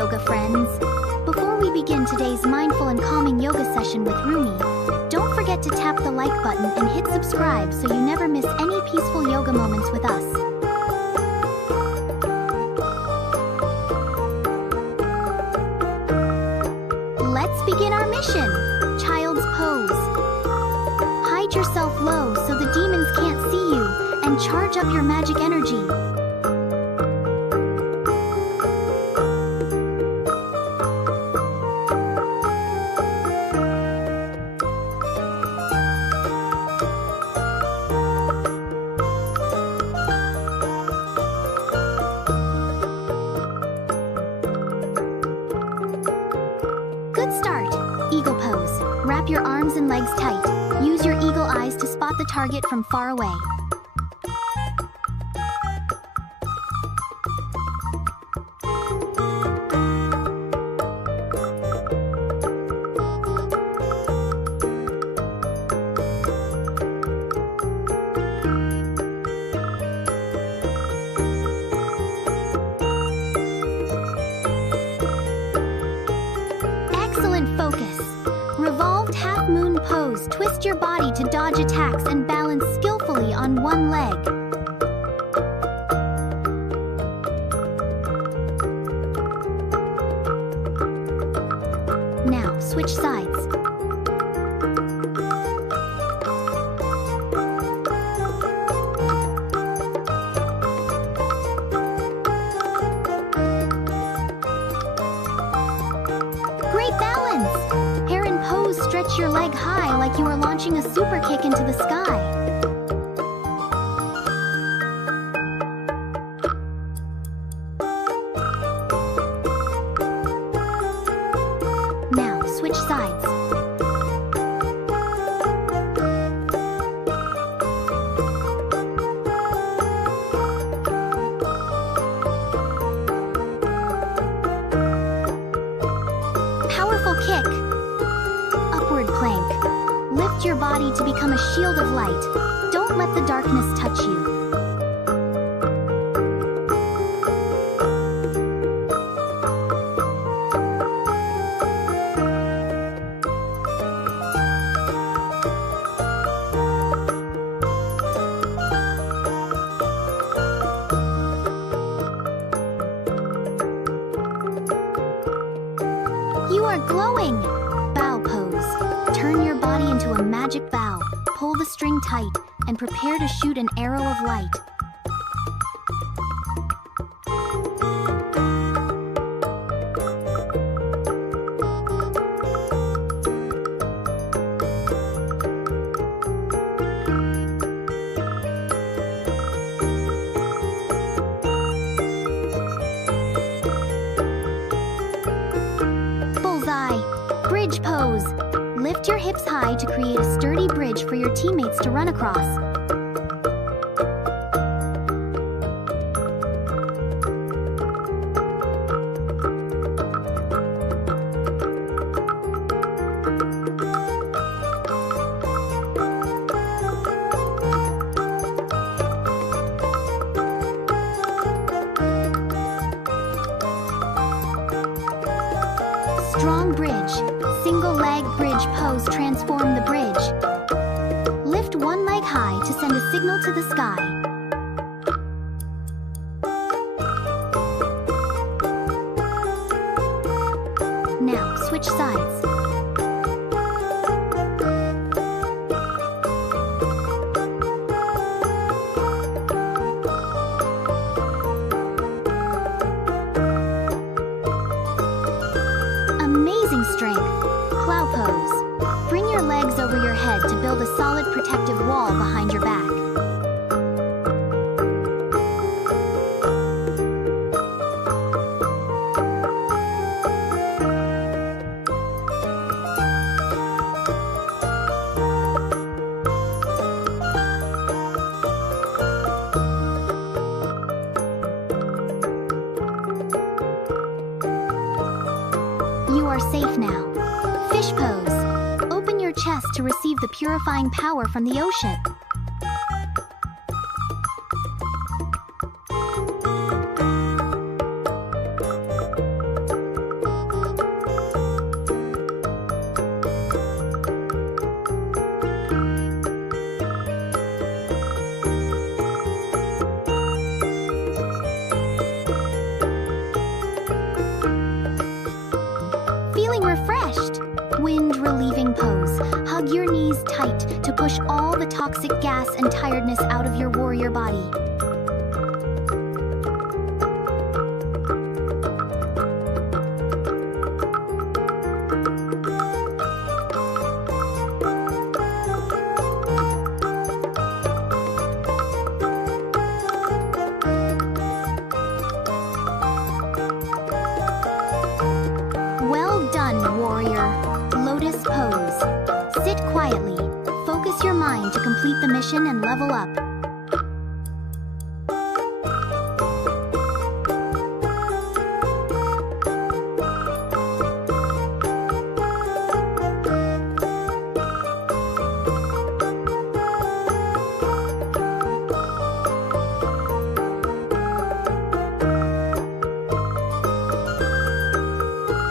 yoga friends! Before we begin today's mindful and calming yoga session with Rumi, don't forget to tap the like button and hit subscribe so you never miss any peaceful yoga moments with us. Let's begin our mission! Child's pose. Hide yourself low so the demons can't see you, and charge up your magic energy. Good start. Eagle pose. Wrap your arms and legs tight. Use your eagle eyes to spot the target from far away. Excellent focus. Revolved half-moon pose. Twist your body to dodge attacks and balance skillfully on one leg. Now, switch sides. Great balance! Heron pose. Stretch your leg high like you are launching a super kick into the sky. Now, switch sides. Powerful kick. Upward plank. Lift your body to become a shield of light. Don't let the darkness touch you. You are glowing! Bow pose. Turn your body into a magic bow. Pull the string tight and prepare to shoot an arrow of light. Bridge pose. Lift your hips high to create a sturdy bridge for your teammates to run across. Strong bridge. Single leg bridge pose. Transform the bridge. Lift one leg high to send a signal to the sky. Now, switch sides. Amazing strength. Plow pose. Bring your legs over your head to build a solid protective wall behind your back. You are safe now. Fish pose. Open your chest to receive the purifying power from the ocean. toxic gas and tiredness out of your warrior body. Well done, warrior. Lotus pose. Sit quietly. Focus your mind to complete the mission and level up.